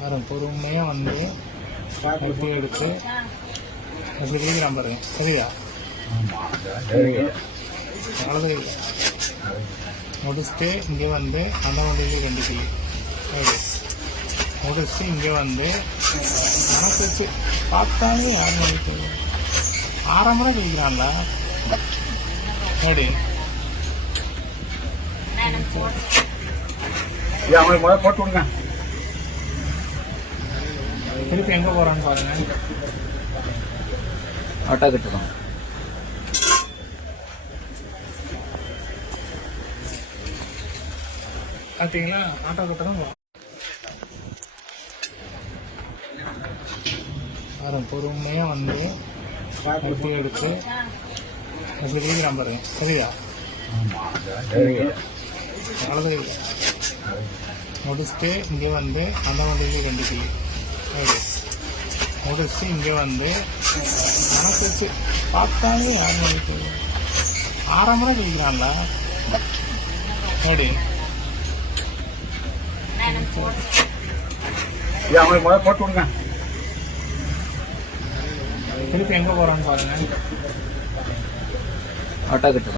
யாரும் பொறுமையாக வந்து வெட்டி எடுத்து எப்படி பிடிக்கிறான் பாருங்க. சரியா அவ்வளோதான் இல்லை முடிச்சுட்டு இங்கே வந்து அந்த வண்டியிலே 2 கிலோ முடிச்சுட்டு இங்கே வந்து கணக்கு வச்சு பார்த்தாலே யாரும் நினைக்க 6 முறை கழிக்கிறான்ல எப்படி போட்டு விடுங்க. திருப்பி எங்கே போகிறான்னு பாருங்க. ஆட்டோ கிட்ட தான் பார்த்தீங்களா, ஆட்டோ கிட்ட தான் யாரும் பொறுமையாக வந்து வெட்டி எடுத்து எப்படி பிடிக்கிறான் பாருங்க. சரியா அவ்வளோதான் இல்லை முடிச்சுட்டு இங்கே வந்து அந்த வண்டியிலே 2 கிலோ முடிச்சுட்டு இங்கே வந்து கணக்கு வச்சு பார்த்தாலே யாரும் நினைக்க 6 முறை கழிக்கிறான்ல எப்படி போட்டு விடுங்க. திருப்பி எங்கே போகிறான்னு பாருங்க. ஆட்டோ கிட்ட